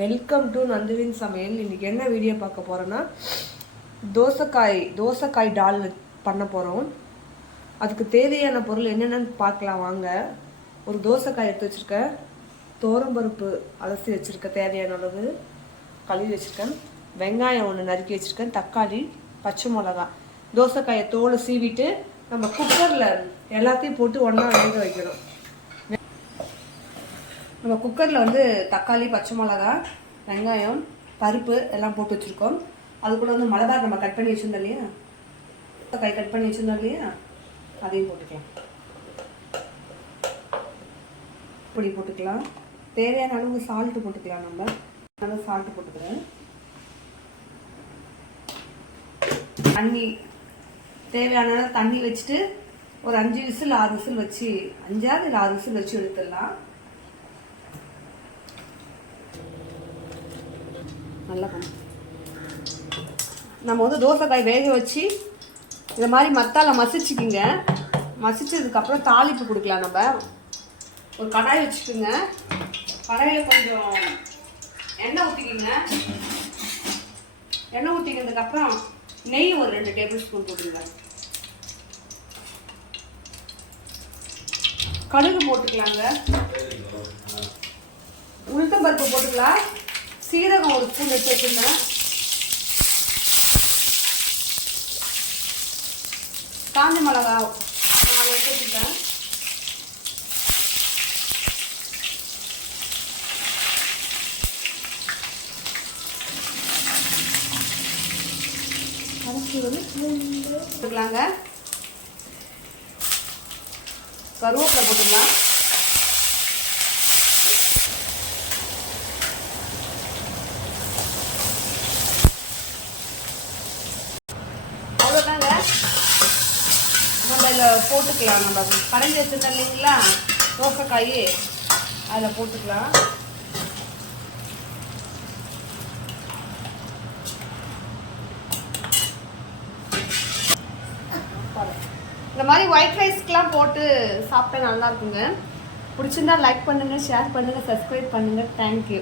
Welcome to நந்துவின் சமையல். இன்றைக்கி என்ன வீடியோ பார்க்க போகிறோன்னா தோசைக்காய் டால் பண்ண போகிறோம். அதுக்கு தேவையான பொருள் என்னென்னு பார்க்கலாம் வாங்க. ஒரு தோசைக்காய் எடுத்து வச்சுருக்கேன், தோரம்பருப்பு அலசி வச்சுருக்கேன், தேவையான அளவு கழுவி வச்சுருக்கேன், வெங்காயம் ஒன்று நறுக்கி வச்சுருக்கேன், தக்காளி, பச்சை மிளகா. தோசைக்காயை தோலை சீவிட்டு நம்ம குக்கரில் எல்லாத்தையும் போட்டு ஒன்றா வேக வைக்கணும். நம்ம குக்கரில் வந்து தக்காளி, பச்சை மிளகா, வெங்காயம், பருப்பு எல்லாம் போட்டு வச்சுருக்கோம். அது கூட வந்து மிளகாய் நம்ம கட் பண்ணி வச்சுருந்தோம் இல்லையா, தக்காளி கட் பண்ணி வச்சுருந்தோம் இல்லையா, அதையும் போட்டுக்கலாம். இப்படி போட்டுக்கலாம். தேவையான அளவு சால்ட்டு போட்டுக்கலாம். நம்ம நல்லா சால்ட்டு போட்டுக்கிறேன். தண்ணி தேவையான தண்ணி வச்சுட்டு ஒரு 5 விசில் 6 விசில் வச்சு 5 இல்லை 6 விசில் வச்சு எடுத்துடலாம். நல்லா நம்ம வந்து தோசைக்காய் வேக வச்சு இந்த மாதிரி மத்தால மசிச்சுக்கிங்க. மசிச்சதுக்கப்புறம் தாளிப்பு கொடுக்கலாம். நம்ம ஒரு கடாய் வச்சுக்கோங்க. கடாயில் கொஞ்சம் எண்ணெய் ஊற்றிக்கிங்க. எண்ணெய் ஊற்றிக்கிறதுக்கப்புறம் நெய் ஒரு 2 டேபிள் ஸ்பூன் போட்டுங்க. கடுகு போட்டுக்கலாங்க. உளுத்தம் பருப்பு போட்டுக்கலாம். சீரகம் ஒரு ஸ்பூன் எடுத்து வச்சுருங்க. காஞ்ச மிளகா நான் எடுத்து வச்சுருக்கேன். போட்டுக்கலாங்க. கருவேப்பிலை போட்டுக்கலாம். அவ்வளோதாங்க. நம்ம இதில் போட்டுக்கலாம். நம்ம கரைஞ்சி வச்சுருந்தோம் இல்லைங்களா தோசைக்காய், அதில் போட்டுக்கலாம். இந்த மாதிரி ஒயிட் ரைஸ்க்கெலாம் போட்டு சாப்பிட்டா நல்லா இருக்குங்க. பிடிச்சிருந்தா லைக் பண்ணுங்கள், ஷேர் பண்ணுங்கள், சப்ஸ்கிரைப் பண்ணுங்கள். தேங்க்யூ.